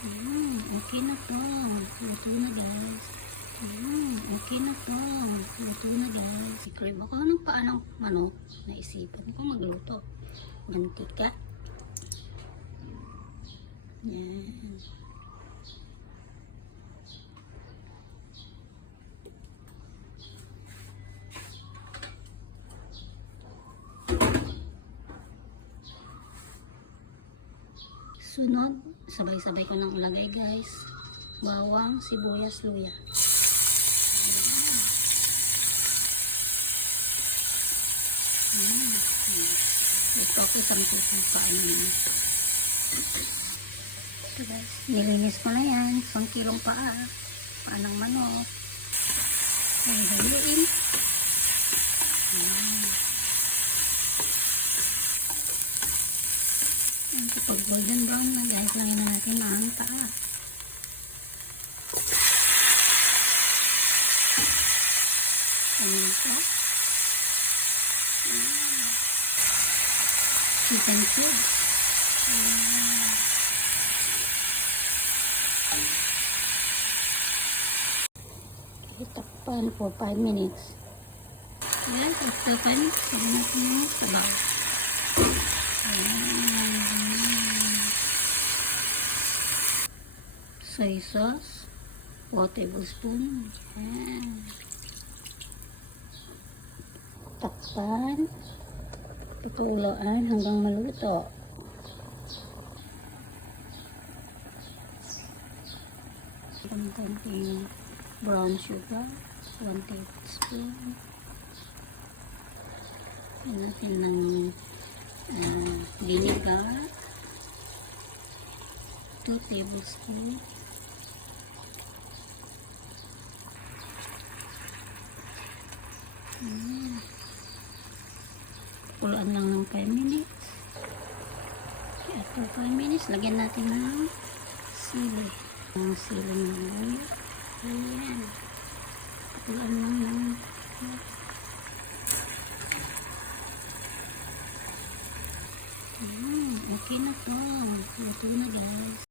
Okay na to. Luto na guys. Okay na to. Luto na guys. I-crave ako ng paa ng manok. Naisipan ko magluto. Mantika. Yan. Sunod, sabay-sabay ko nang ilagay guys. Bawang, sibuyas, luya. Ito ako sa paan naman. Ito guys, nilinis ko na yan. 1 kilong paa. Paa ng manok. Haluin. Kapag golden brown na guys, lagyan na natin ang paa. Ito. Chicken cubes. Itakpan for 5 minutes. Guys, after 5 minutes, sabi natin yung sabaw. Soy sauce, 4 tablespoon. Yan. Takpan. Patuloan hanggang maluto. Konting brown sugar, 1 tablespoon. Yan natin ng vinegar, 2 tablespoon. Kuluan lang ng 5 minutes. After 5 minutes, lagyan natin ng sili. Ang sili ng luya. Ayan. Kuluan lang ng okay na to. Luto na guys.